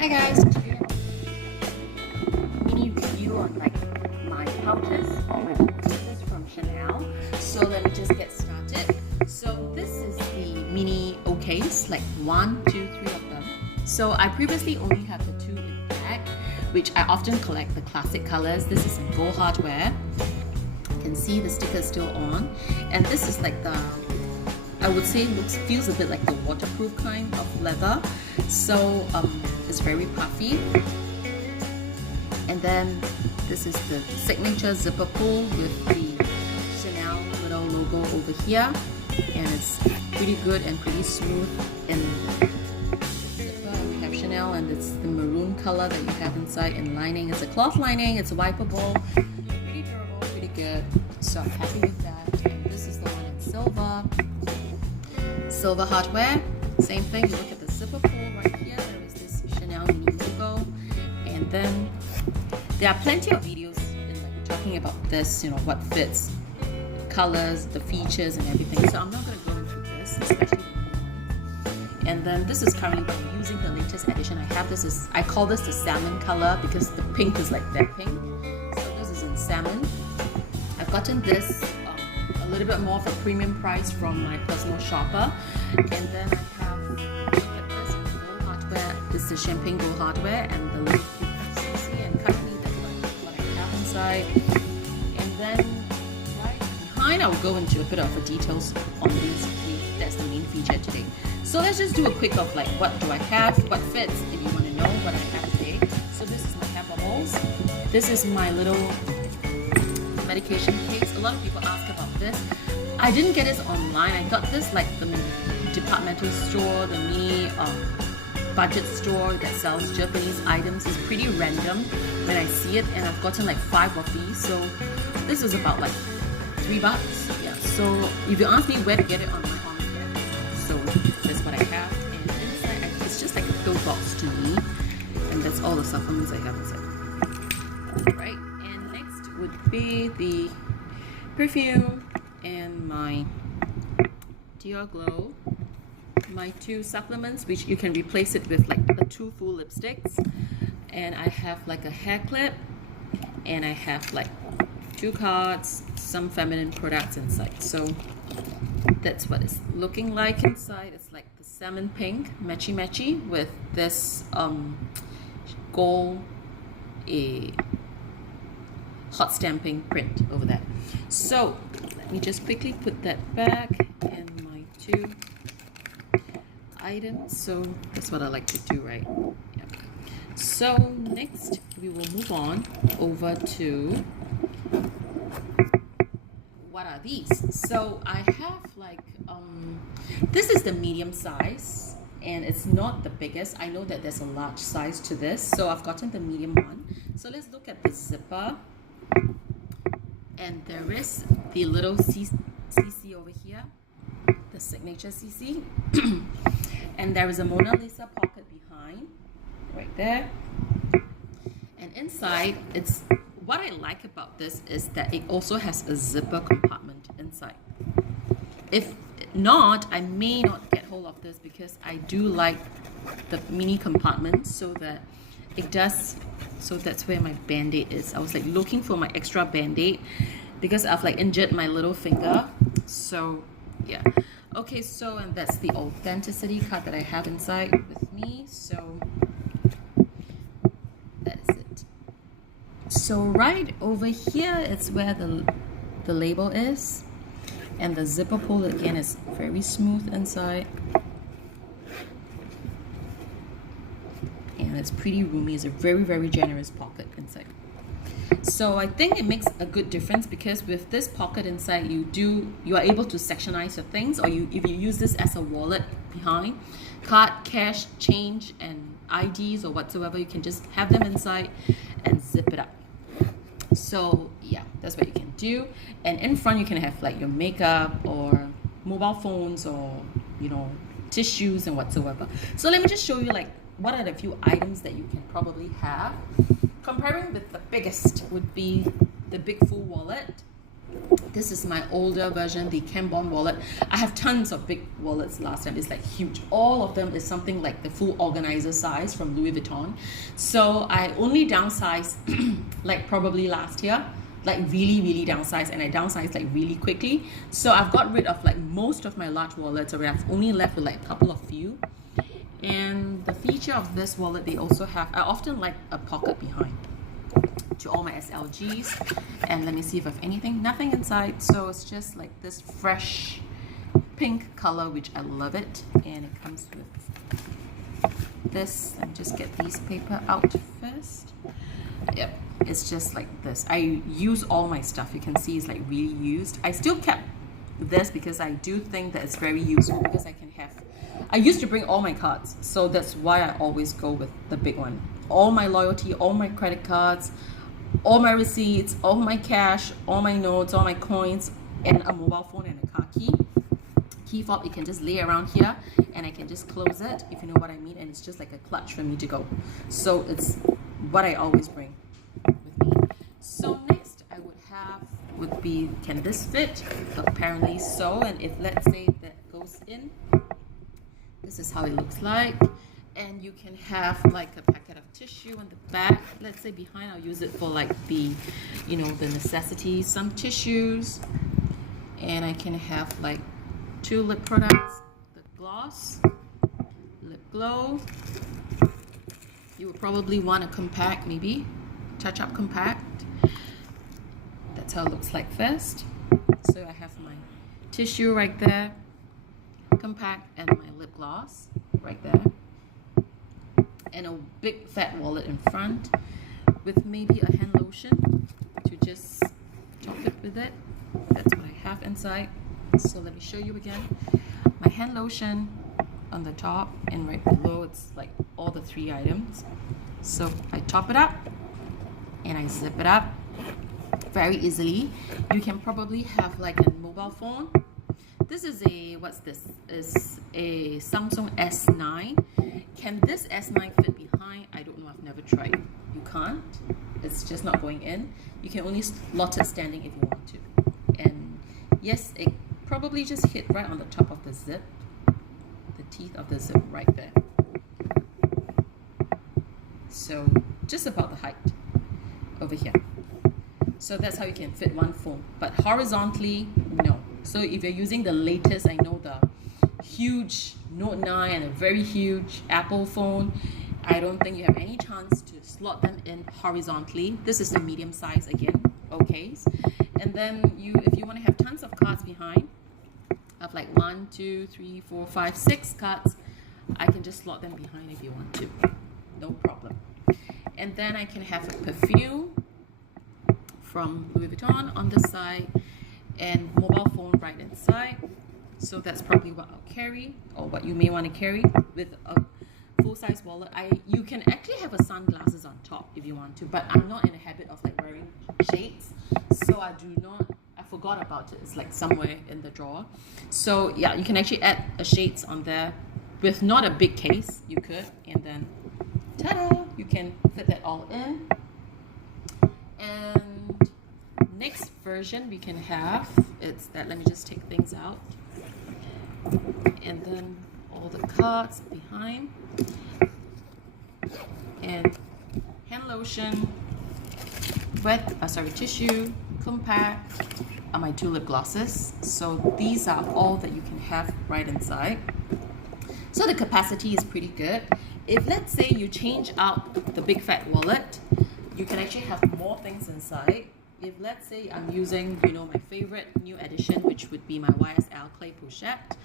Hi guys, today I'm doing a mini review on my pouches or my pouches from Chanel. So let me just get started. So this is the mini OKs, like 1, 2, 3 of them. So I previously only had the 2 in black, which I often collect the classic colors. This is in gold hardware. You can see the sticker is still on, and this is like the, I would say, feels a bit like the waterproof kind of leather. So it's very puffy. And then this is the signature zipper pull with the Chanel little logo over here, and it's pretty good and pretty smooth. And zipper, we have Chanel, and it's the maroon color that you have inside. And lining, it's a cloth lining, it's wipeable, pretty durable, pretty good. So I'm happy with that. And this is the one in silver hardware. Same thing. You look at the zipper pull right here. There is this Chanel mini logo, and then there are plenty of videos talking about this. You know, what fits, colors, the features, and everything. So I'm not going to go into this, especially the new one. And then this is currently using the latest edition. I call this the salmon color because the pink is like that pink. So this is in salmon. I've gotten this a little bit more of a premium price from my personal shopper. And then I have, look at this, gold hardware. This is champagne gold hardware, and the little CC, and currently that's what I have inside. And then right behind, I'll go into a bit of the details on these three. That's the main feature today. So let's just do a quick of like, what do I have, what fits, if you want to know what I have today. So this is my hair bubbles. This is my little medication case. A lot of people ask about this. I didn't get this online. I got this like the departmental store, the mini budget store that sells Japanese items. Is pretty random when I see it, and I've gotten like 5 of these. So this is about like $3. Yeah. So if you ask me where to get it on my so that's what I have. And inside, it's just like a pill box to me, and that's all the supplements I have inside. Right. And next would be the perfume and my Dior Glow, my 2 supplements, which you can replace it with like the 2 full lipsticks. And I have like a hair clip, and I have like 2 cards, some feminine products inside. So that's what it's looking like inside. It's like the salmon pink matchy with this gold hot stamping print over there. So let me just quickly put that back, and my 2 items. So that's what I like to do, right? Yeah. So next we will move on over to, what are these? So I have like this is the medium size, and it's not the biggest. I know that there's a large size to this, so I've gotten the medium one. So let's look at the zipper. And there is the little CC over here, the signature CC. And there is a Mona Lisa pocket behind, right there. And inside, it's, what I like about this is that it also has a zipper compartment inside. If not, I may not get hold of this because I do like the mini compartment, so that it does. So that's where my band-aid is. I was like looking for my extra band-aid because I've like injured my little finger. So yeah. Okay, so, and that's the authenticity card that I have inside with me. So that is it. So right over here, it's where the label is. And the zipper pull again is very smooth inside. And it's pretty roomy. It's a very generous pocket inside. So I think it makes a good difference because with this pocket inside, you are able to sectionize your things, or if you use this as a wallet behind, card, cash, change, and IDs or whatsoever, you can just have them inside and zip it up. So yeah, that's what you can do. And in front, you can have like your makeup or mobile phones, or tissues and whatsoever. So let me just show you like what are the few items that you can probably have. Comparing with the biggest would be the big full wallet. This is my older version, the Cambon wallet. I have tons of big wallets last time. It's like huge. All of them is something like the full organizer size from Louis Vuitton. So I only downsized like probably last year, like really downsized, and I downsized like really quickly. So I've got rid of like most of my large wallets, or I've only left with like a couple of few. And the feature of this wallet, they also have, I often like a pocket behind to all my SLGs. And let me see if I have anything. Nothing inside, so it's just like this fresh pink color, which I love it. And it comes with this. Let me just get these paper out first. Yep, it's just like this. I use all my stuff. You can see it's like really used. I still kept this because I do think that it's very useful, because I used to bring all my cards, so that's why I always go with the big one. All my loyalty, all my credit cards, all my receipts, all my cash, all my notes, all my coins, and a mobile phone and a car key. Key fob, you can just lay around here and I can just close it, if you know what I mean, and it's just like a clutch for me to go. So it's what I always bring with me. So next I would be, can this fit? Apparently so. And if, let's say, that goes in, this is how it looks like. And you can have like a packet of tissue on the back. Let's say behind, I'll use it for like the, you know, the necessities, some tissues. And I can have like 2 lip products, the gloss, lip glow. You would probably want a compact, maybe touch up compact. That's how it looks like first. So I have my tissue right there, compact, and my lip gloss right there, and a big fat wallet in front with maybe a hand lotion to just top it with it. That's what I have inside. So let me show you again. My hand lotion on the top, and right below it's like all the 3 items. So I top it up and I zip it up very easily. You can probably have like a mobile phone. This is a, what's this? Is a Samsung S9. Can this S9 fit behind? I don't know, I've never tried. You can't. It's just not going in. You can only slot it standing if you want to. And yes, it probably just hit right on the top of the zip. The teeth of the zip right there. So just about the height over here. So that's how you can fit one phone. But horizontally, no. So if you're using the latest, I know the huge Note 9 and a very huge Apple phone, I don't think you have any chance to slot them in horizontally. This is the medium size again, okay. And then if you want to have tons of cards behind, of like 1, 2, 3, 4, 5, 6 cards, I can just slot them behind if you want to, no problem. And then I can have a perfume from Louis Vuitton on this side, and mobile phone right inside. So that's probably what I'll carry, or what you may want to carry with a full-size wallet. You can actually have a sunglasses on top if you want to, but I'm not in the habit of like wearing shades, so I forgot about it. It's like somewhere in the drawer. So yeah, you can actually add a shades on there with not a big case. You could, and then ta-da, you can fit that all in. And next version we can have, it's that, let me just take things out, and then all the cards behind, and hand lotion, tissue, compact, and my 2 lip glosses. So these are all that you can have right inside. So the capacity is pretty good. If, let's say, you change out the big fat wallet, you can actually have more things inside. If, let's say, I'm using, you know, my favorite new addition, which would be my YSL clay pochette.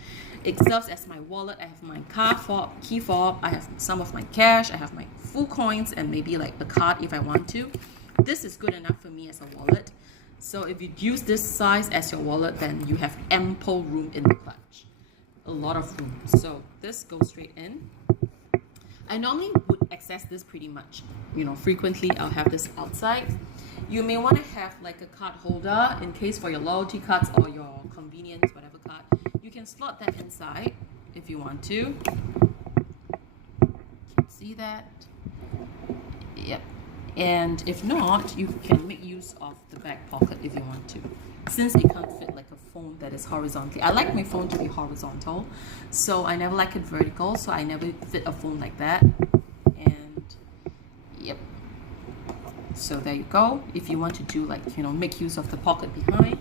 It serves as my wallet. I have my car fob, key fob, I have some of my cash, I have my full coins, and maybe like a card if I want to. This is good enough for me as a wallet. So if you use this size as your wallet, then you have ample room in the clutch. A lot of room. So this goes straight in. I normally would access this pretty much, you know, frequently. I'll have this outside. You may want to have like a card holder in case for your loyalty cards or your convenience, whatever card. You can slot that inside if you want to. You can see that. Yep. And if not, you can make use of the back pocket if you want to, since it can't fit like a phone that is horizontally. I like my phone to be horizontal, so I never like it vertical, so I never fit a phone like that. And yep, so there you go. If you want to do like, you know, make use of the pocket behind,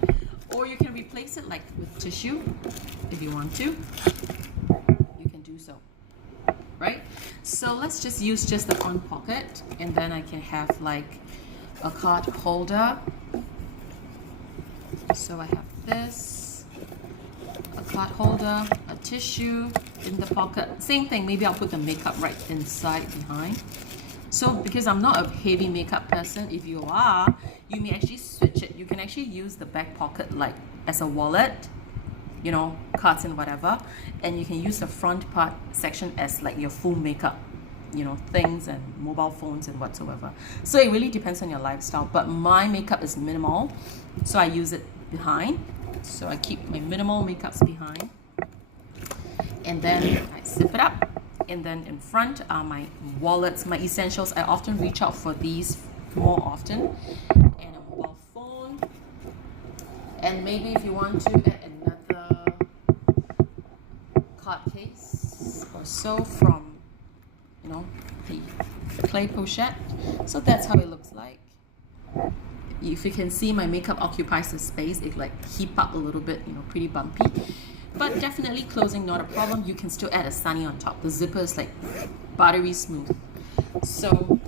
or you can replace it like with tissue if you want to, you can do so, right? So let's just use just the front pocket, and then I can have like a card holder. So I have this, a card holder, a tissue in the pocket. Same thing, maybe I'll put the makeup right inside behind. So because I'm not a heavy makeup person, if you are, you may actually switch it. You can actually use the back pocket like as a wallet, you know, cards and whatever. And you can use the front part section as like your full makeup, you know, things and mobile phones and whatsoever. So it really depends on your lifestyle, but my makeup is minimal, so I use it behind. So I keep my minimal makeups behind, and then I zip it up. And then in front are my wallets, my essentials. I often reach out for these more often, and a mobile phone, and maybe if you want to add another card case or so from, you know, the clay pochette. So that's how it looks like. If you can see, my makeup occupies the space. It like heap up a little bit, you know, pretty bumpy, but definitely closing not a problem. You can still add a sunny on top. The zipper is like buttery smooth. So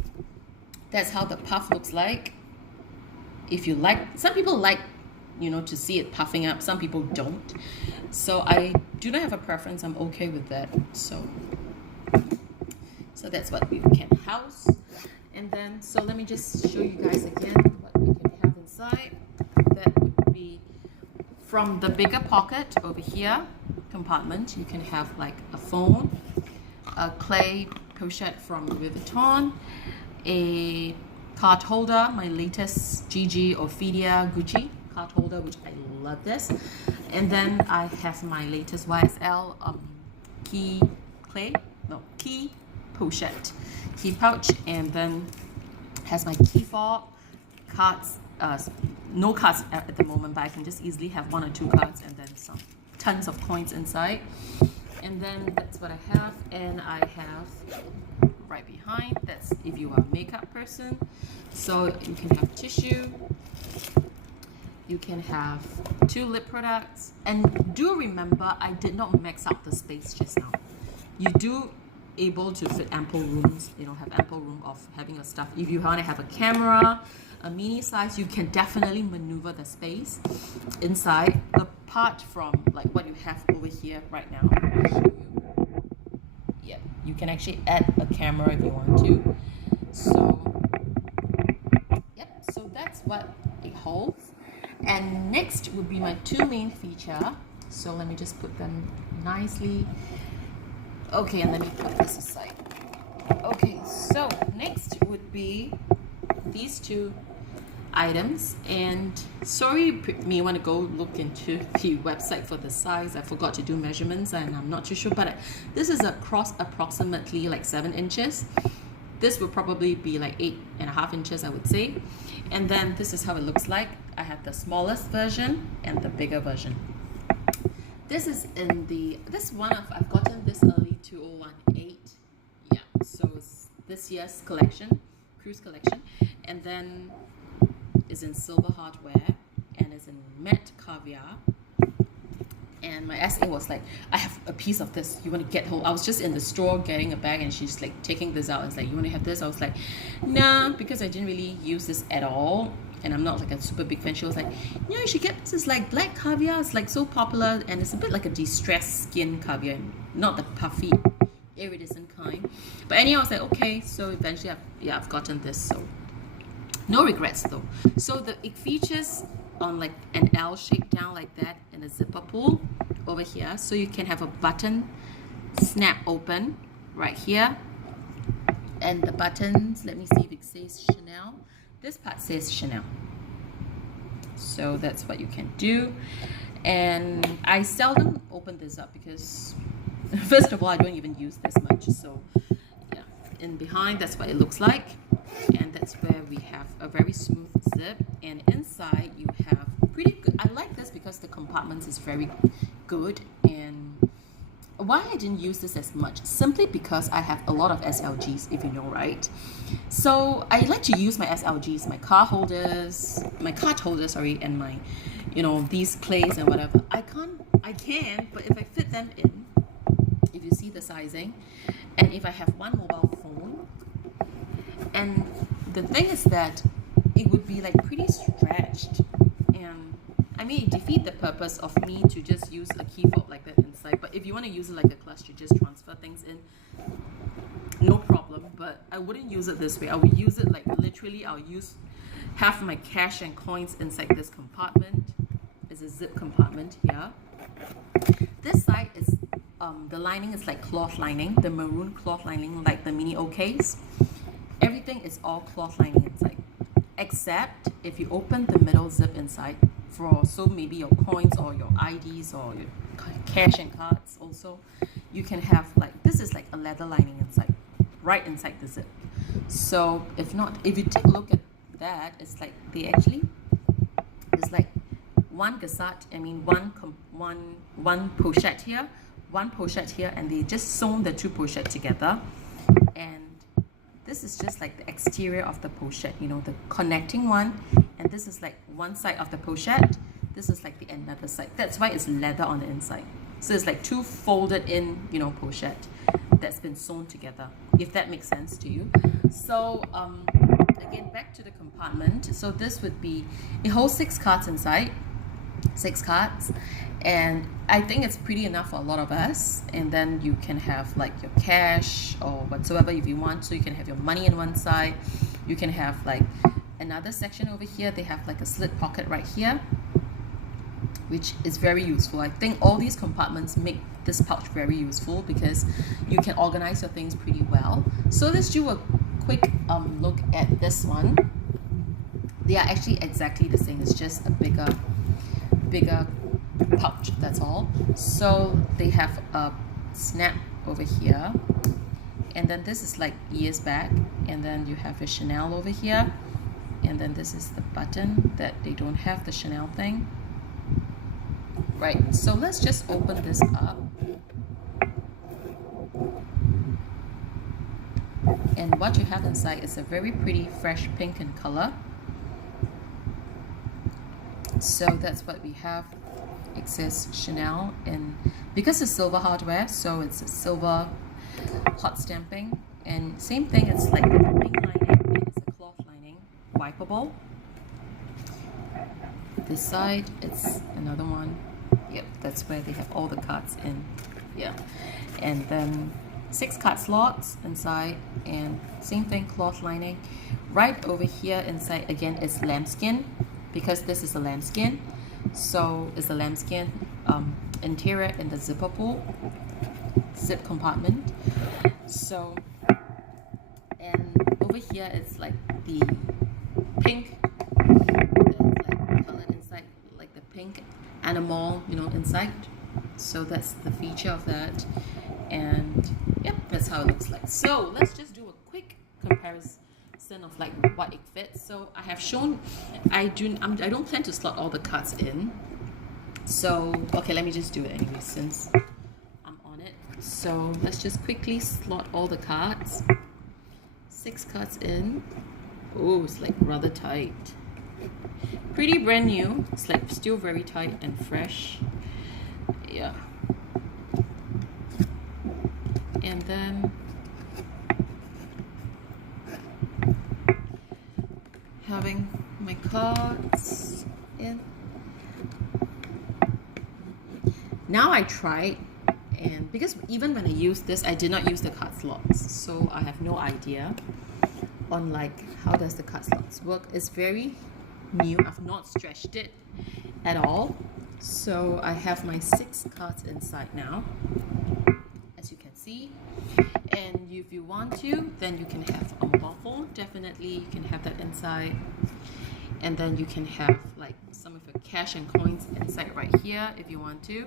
that's how the puff looks like. If you like, some people like, you know, to see it puffing up, some people don't. So I do not have a preference. I'm okay with that. So that's what we can house. And then, so let me just show you guys again what we can have inside. That would be from the bigger pocket over here compartment. You can have like a phone, a clay pochette from Louis Vuitton, a card holder, my latest GG, Ophidia, Gucci card holder, which I love this. And then I have my latest YSL key pochette, key pouch, and then has my key fob, cards, no cards at the moment, but I can just easily have 1 or 2 cards, and then some tons of coins inside. And then that's what I have. And I have right behind, that's if you are a makeup person, so you can have tissue, you can have 2 lip products. And do remember, I did not max out the space just now. You do able to fit ample rooms, you know, have ample room of having your stuff. If you want to have a camera, a mini size, you can definitely maneuver the space inside, apart from like what you have over here right now. I'll show you. Yeah, you can actually add a camera if you want to. So yep, so that's what it holds. And next would be my 2 main feature. So let me just put them nicely. Okay, and let me put this aside. Okay, so next would be these 2 items. And sorry, you may want to go look into the website for the size. I forgot to do measurements and I'm not too sure, but this is across approximately like 7 inches. This will probably be like 8.5 inches, I would say. And then this is how it looks like. I have the smallest version and the bigger version. This is in the, this one I've gotten this early 2018. Yeah, so it's this year's collection, cruise collection. And then is in silver hardware and is in matte caviar. And my SA was like, I have a piece of this, you want to get hold? I was just in the store getting a bag and she's like taking this out and it's like, you want to have this? I was like, nah, because I didn't really use this at all. And I'm not like a super big fan. She was like, yeah, you should get this. It's like black caviar. It's like so popular and it's a bit like a distressed skin caviar, not the puffy, iridescent kind. But anyhow, I was like, okay. So eventually, I've gotten this. So no regrets though. So it features on like an L shape down like that and a zipper pull over here. So you can have a button snap open right here. And the buttons, let me see if it says Chanel. This part says Chanel. So that's what you can do. And I seldom open this up because first of all, I don't even use this much. So yeah, in behind, that's what it looks like. And that's that's where we have a very smooth zip, and inside you have pretty good. I like this because the compartments is very good. And why I didn't use this as much, simply because I have a lot of SLGs, if you know, right? So I like to use my SLGs, my card holders, sorry, and my, you know, these clays and whatever. I can, but if I fit them in, if you see the sizing, and if I have one mobile phone, and the thing is that it would be like pretty stretched, and I mean, it defeats the purpose of me to just use a key fob like that inside. But if you want to use it like a clutch, you just transfer things in, no problem. But I wouldn't use it this way. I would use it like literally, I'll use half my cash and coins inside this compartment. It's a zip compartment here. This side is the lining is like cloth lining, the maroon cloth lining, like the mini OKs. Everything is all cloth lining inside, except if you open the middle zip inside, so maybe your coins or your IDs or your cash and cards also, you can have like, this is like a leather lining inside, right inside the zip. So if you take a look at that, it's like it's like one gusset, I mean one pochette here, one pochette here, and they just sewn the two pochettes together. And this is just like the exterior of the pochette, you know, the connecting one. And this is like one side of the pochette. This is like the another side. That's why it's leather on the inside. So it's like two folded in, you know, pochette that's been sewn together, if that makes sense to you. So again, back to the compartment. So this would be, it holds 6 cards inside, 6 cards. And I think it's pretty enough for a lot of us. And then you can have like your cash or whatsoever if you want. So you can have your money in one side. You can have like another section over here. They have like a slit pocket right here, which is very useful. I think all these compartments make this pouch very useful because you can organize your things pretty well. So let's do a quick look at this one. They are actually exactly the same. It's just a bigger pouch, that's all. So they have a snap over here, and then this is like years back, and then you have a Chanel over here, and then this is the button that they don't have the Chanel thing. Right, so let's just open this up. And what you have inside is a very pretty fresh pink in color. So that's what we have. It says Chanel, and because it's silver hardware, so it's a silver hot stamping. And same thing, it's like the pink lining, and it's a cloth lining, wipeable. This side, it's another one. Yep, that's where they have all the cards in. Yeah, and then 6 card slots inside, and same thing, cloth lining. Right over here inside again is lambskin, because this is a lambskin. So it's a lambskin interior in the zipper pull, zip compartment. So, and over here it's like the pink, that's like colored inside, like the pink animal, you know, inside. So that's the feature of that. And yep, that's how it looks like. So let's just do a quick comparison of like what it fits. So I have shown, I don't plan to slot all the cards in. So okay, let me just do it anyway since I'm on it. So let's just quickly slot all the cards. 6 cards in. Oh, it's like rather tight. Pretty brand new. It's like still very tight and fresh. Yeah. And then having my cards in. Now I tried, and because even when I used this, I did not use the card slots, so I have no idea on like how does the card slots work. It's very new. I've not stretched it at all. So I have my 6 cards inside now, as you can see. And if you want to, then you can have a mobile phone. Definitely you can have that inside. And then you can have like some of your cash and coins inside right here if you want to.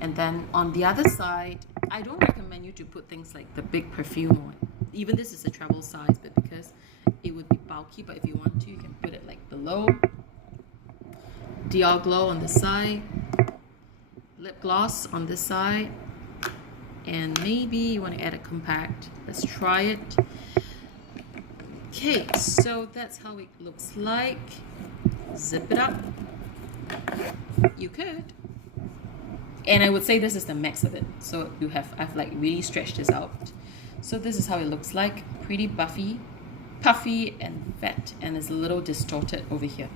And then on the other side, I don't recommend you to put things like the big perfume, or even this is a travel size, but because it would be bulky, but if you want to, you can put it like below. Dior Glow on the side, lip gloss on this side, and maybe you want to add a compact. Let's try it. Okay, so that's how it looks like. Zip it up. You could. And I would say this is the max of it. So I've like really stretched this out. So this is how it looks like. Pretty buffy, puffy, and fat, and it's a little distorted over here.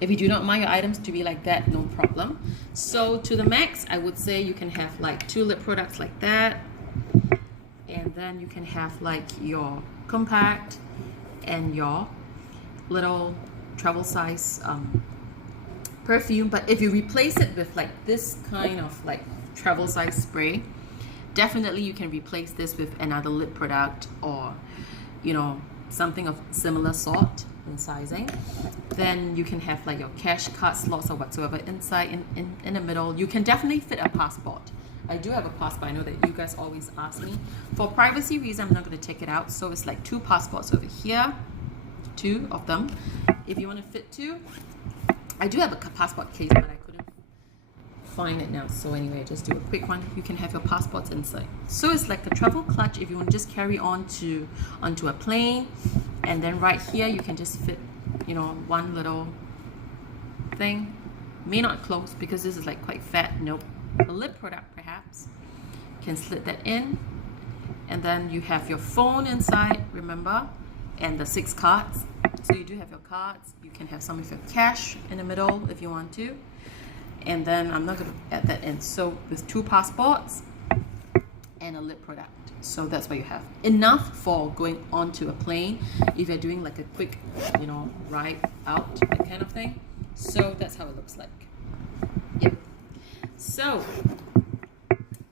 If you do not mind your items to be like that, no problem. So to the max, I would say you can have like 2 lip products like that. And then you can have like your compact and your little travel size perfume. But if you replace it with like this kind of like travel size spray, definitely you can replace this with another lip product, or you know, something of similar sort in sizing. Then you can have like your cash card slots or whatsoever inside in the middle. You can definitely fit a passport. I do have a passport. I know that you guys always ask me. For privacy reason, I'm not going to take it out. So it's like 2 passports over here, 2 of them. If you want to fit 2, I do have a passport case, but I couldn't find it now. So anyway, just do a quick one. You can have your passports inside. So it's like a travel clutch if you want to just carry onto a plane. And then right here, you can just fit, you know, one little thing. May not close because this is like quite fat. Nope. A lip product perhaps. You can slip that in. And then you have your phone inside, remember? And the 6 cards. So you do have your cards. You can have some of your cash in the middle if you want to. And then I'm not going to add that in. So with 2 passports and a lip product. So that's what you have. Enough for going onto a plane if you're doing like a quick, you know, ride out, that kind of thing. So that's how it looks like. Yep. So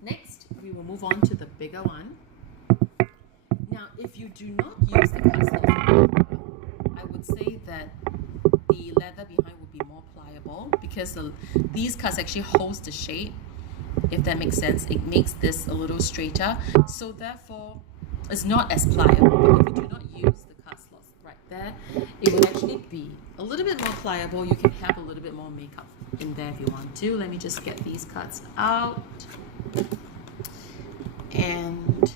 next we will move on to the bigger one. Now if you do not use the custom, I would say that the leather behind will be more pliable because these cuts actually holds the shape. If that makes sense, it makes this a little straighter. So therefore, it's not as pliable. But if you do not use the cut slots right there, it will actually be a little bit more pliable. You can have a little bit more makeup in there if you want to. Let me just get these cuts out. And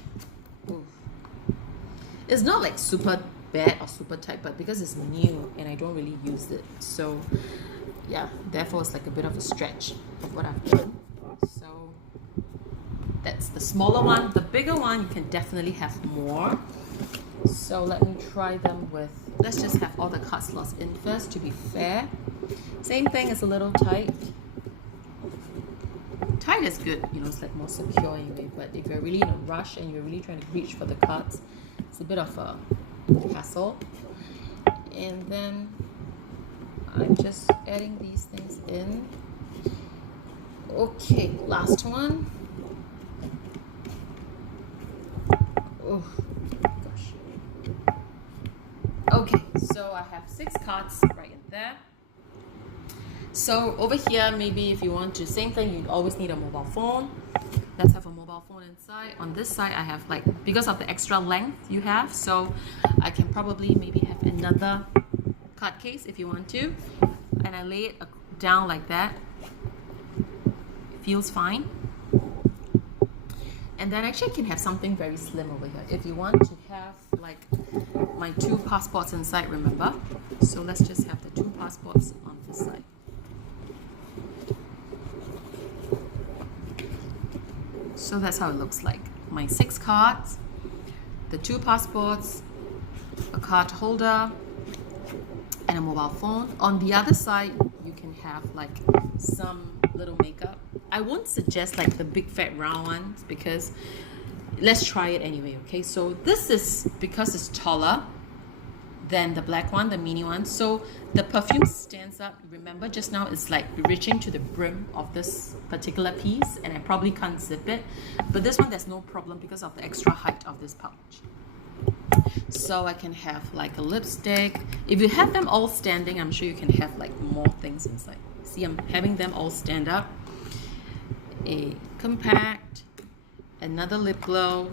it's not like super bad or super tight, but because it's new and I don't really use it, so yeah, therefore it's like a bit of a stretch of what I've done. So that's the smaller one. The bigger one, you can definitely have more. So let me try them with, let's just have all the cut slots in first to be fair. Same thing, it's a little tight. Tight is good, you know, it's like more secure anyway, but if you're really in a rush and you're really trying to reach for the cuts, it's a bit of a hassle. And then I'm just adding these things in. Okay, last one. Oh gosh. Okay, so I have 6 cards right in there. So over here, maybe if you want to, same thing, you always need a mobile phone. Let's have a mobile phone inside. On this side, I have like, because of the extra length you have, so I can probably maybe have another card case if you want to. And I lay it down like that. It feels fine. And then actually I can have something very slim over here. If you want to have like my 2 passports inside, remember? So let's just have the 2 passports on this side. So that's how it looks like. My 6 cards, the 2 passports, a card holder, and a mobile phone. On the other side, you can have like some little makeup. I won't suggest like the big fat round ones because let's try it anyway, okay? So this is because it's taller than the black one, the mini one. So the perfume stands up. Remember just now it's like reaching to the brim of this particular piece and I probably can't zip it. But this one there's no problem because of the extra height of this pouch. So I can have like a lipstick. If you have them all standing, I'm sure you can have like more things inside. See, I'm having them all stand up. A compact, another lip glow,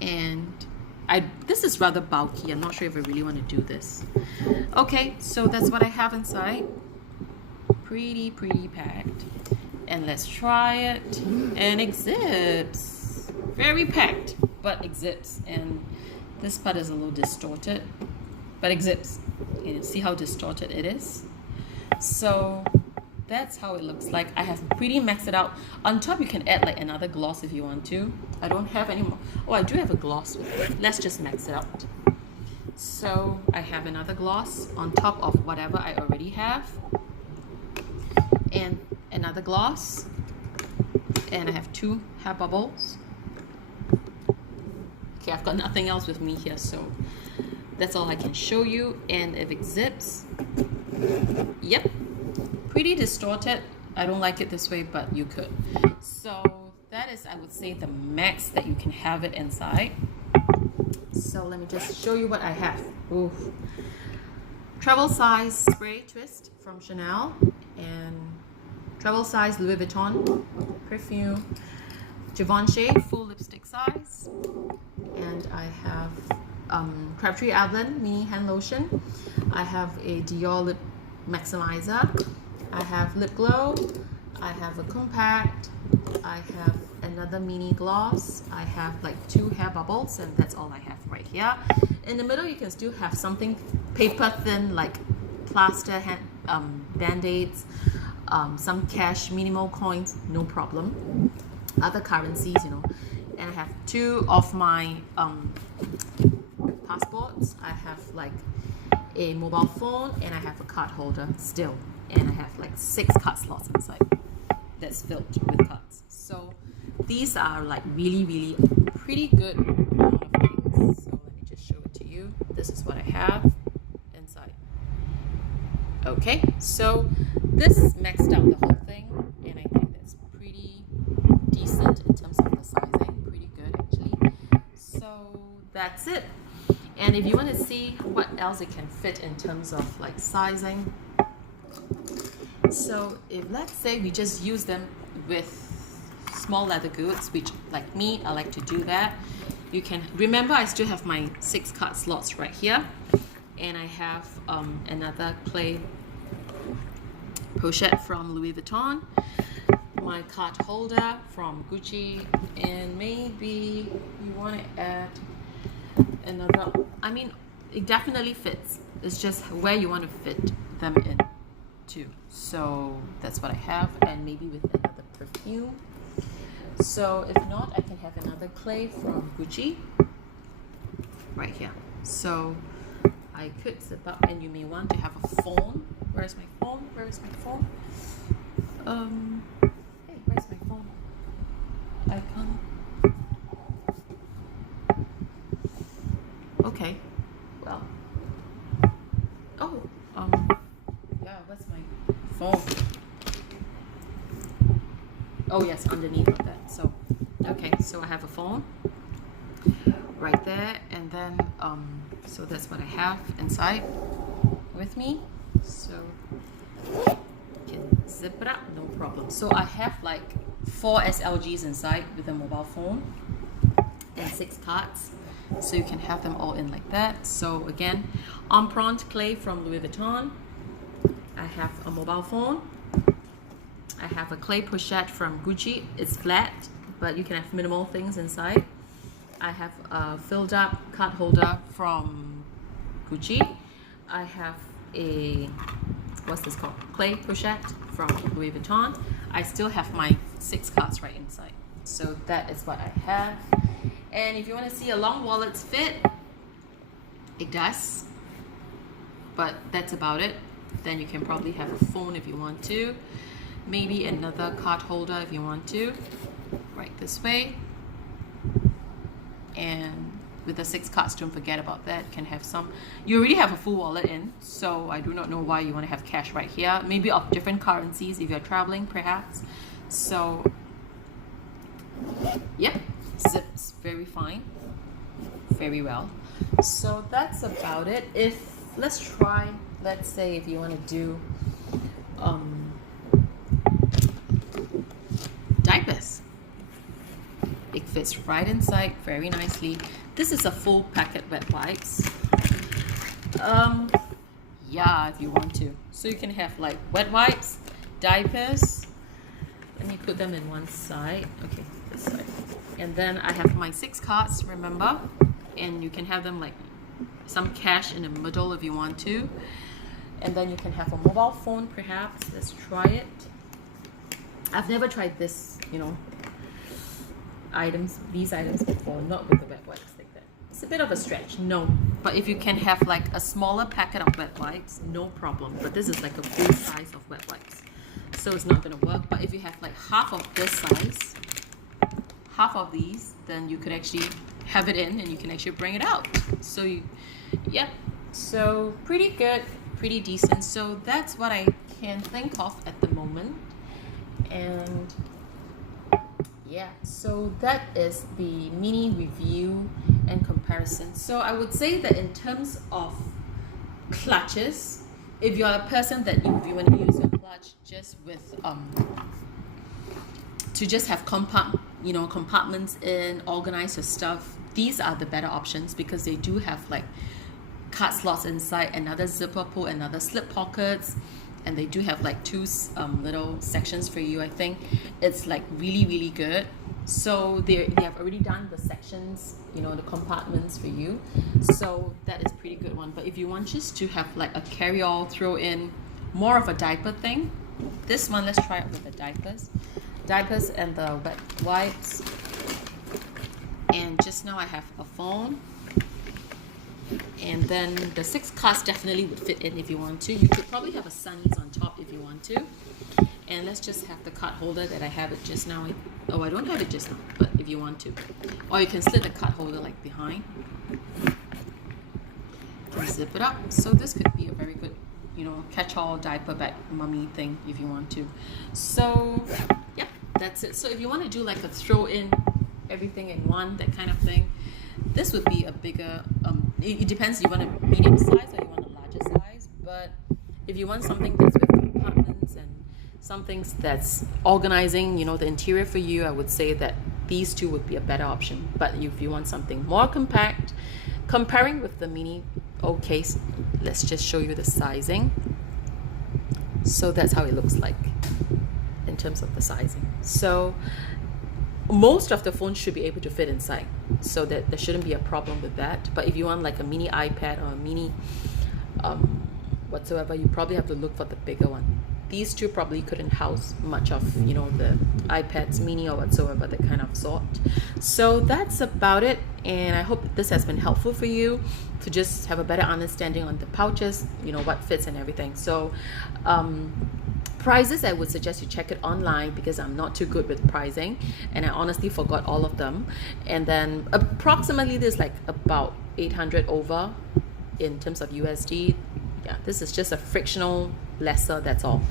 and this is rather bulky. I'm not sure if I really want to do this. Okay, so that's what I have inside. Pretty packed. And let's try it. And it zips. Very packed, but it zips. And this part is a little distorted, but it zips. You can see how distorted it is. So that's how it looks like. I have pretty maxed it out. On top you can add like another gloss if you want to. I don't have any more. Oh, I do have a gloss with it. Let's just max it out. So I have another gloss on top of whatever I already have, and another gloss, and I have 2 hair bubbles. Okay, I've got nothing else with me here, so that's all I can show you. And if it zips, yep, pretty distorted. I don't like it this way, but you could. So that is, I would say, the max that you can have it inside. So let me just show you what I have. Oof. Travel size spray twist from Chanel, and travel size Louis Vuitton perfume, Givenchy full lipstick size, and I have Crabtree Avalon mini hand lotion. I have a Dior lip maximizer. I have lip glow. I have a compact. I have another mini gloss. I have like 2 hair bubbles, and that's all I have right here. In the middle you can still have something paper thin like plaster, band-aids, some cash, minimal coins, no problem. Other currencies, you know. And I have 2 of my passports. I have like a mobile phone, and I have a card holder still, and I have like 6 card slots inside that's filled with cards. So these are like really pretty good amount of things. So let me just show it to you. This is what I have inside. Okay, so this maxed out the whole thing, and I think that's pretty decent in terms of the sizing. Pretty good actually. So that's it. And if you want to see what else it can fit in terms of like sizing, so if let's say we just use them with small leather goods, which like me, I like to do that. You can remember I still have my 6 card slots right here, and I have another clay pochette from Louis Vuitton, my card holder from Gucci, and maybe you want to add another. I mean, it definitely fits. It's just where you want to fit them in too. So that's what I have, and maybe with another perfume. So if not, I can have another clay from Gucci right here. So I could zip up, and you may want to have a phone. Where's my phone? Where is my phone? Hey, where's my phone? Icon. Okay. Well. Oh. Yeah. Where's my phone? Oh yes, underneath of that. So, okay. So I have a phone right there, and then so that's what I have inside with me. So you can zip it up, no problem. So I have like 4 SLGs inside with a mobile phone and 6 cards. So you can have them all in like that. So again, Empreinte clay from Louis Vuitton. I have a mobile phone. I have a clay pochette from Gucci. It's flat, but you can have minimal things inside. I have a filled up card holder from Gucci. I have a, what's this called? Clay pochette from Louis Vuitton. I still have my 6 cards right inside. So that is what I have. And if you want to see a long wallet's fit, it does. But that's about it. Then you can probably have a phone if you want to. Maybe another card holder if you want to. Right this way. And with the 6 cards, don't forget about that. You can have some. You already have a full wallet in, so I do not know why you want to have cash right here. Maybe of different currencies if you're traveling, perhaps. So, yep, zips very fine, very well. So that's about it. Let's try. Let's say if you want to do diapers. It fits right inside very nicely. this is a full packet wet wipes. Yeah, if you want to. So you can have like wet wipes, diapers. Let me put them in one side. Okay, this side. And then I have my 6 cards, remember? And you can have them like some cash in the middle if you want to. And then you can have a mobile phone perhaps. Let's try it. I've never tried this, you know, these items before, not with the wet wipes like that. It's a bit of a stretch, no. But if you can have like a smaller packet of wet wipes, no problem. But this is like a full size of wet wipes, so it's not gonna work. But if you have like half of this size, half of these, then you could actually have it in and you can actually bring it out. So yeah, so pretty good, pretty decent. So that's what I can think of at the moment. And yeah, so that is the mini review and comparison. So I would say that in terms of clutches, if you're a person that if you want to use your clutch just with to just have compartments in, organize your stuff, these are the better options because they do have like card slots inside, another zipper pull, another slip pockets, and they do have like 2 little sections for you. I think it's like really good. So they have already done the sections, you know, the compartments for you. So that is pretty good one. But if you want just to have like a carry-all, throw in more of a diaper thing, this one, let's try it with the diapers and the wet wipes. And just now I have a phone. And then the 6 cards definitely would fit in if you want to. You could probably have a sunnies on top if you want to. And let's just have the card holder that I have it just now. Oh, I don't have it just now, but if you want to. Or you can slip the card holder like behind. And zip it up. So this could be a very good, you know, catch-all diaper bag mummy thing if you want to. So yeah, that's it. So if you want to do like a throw in everything in one, that kind of thing, this would be a bigger, it depends, you want a medium size or you want a larger size. But if you want something that's with compartments and something that's organizing, you know, the interior for you, I would say that these 2 would be a better option. But if you want something more compact, comparing with the mini, okay, let's just show you the sizing. So that's how it looks like in terms of the sizing. So most of the phones should be able to fit inside, so that there shouldn't be a problem with that. But if you want like a mini iPad or a mini whatsoever, you probably have to look for the bigger one. These 2 probably couldn't house much of, you know, the iPads mini or whatsoever, that kind of sort. So that's about it, and I hope this has been helpful for you to just have a better understanding on the pouches, you know, what fits and everything. So prices, I would suggest you check it online because I'm not too good with pricing and I honestly forgot all of them. And then approximately there's like about 800 over in terms of USD. Yeah, this is just a frictional lesser, that's all,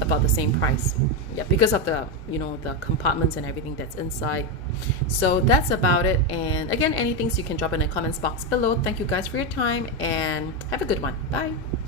about the same price. Yeah, because of the, you know, the compartments and everything that's inside. So that's about it. And again, anything you can drop in the comments box below. Thank you guys for your time and have a good one. Bye.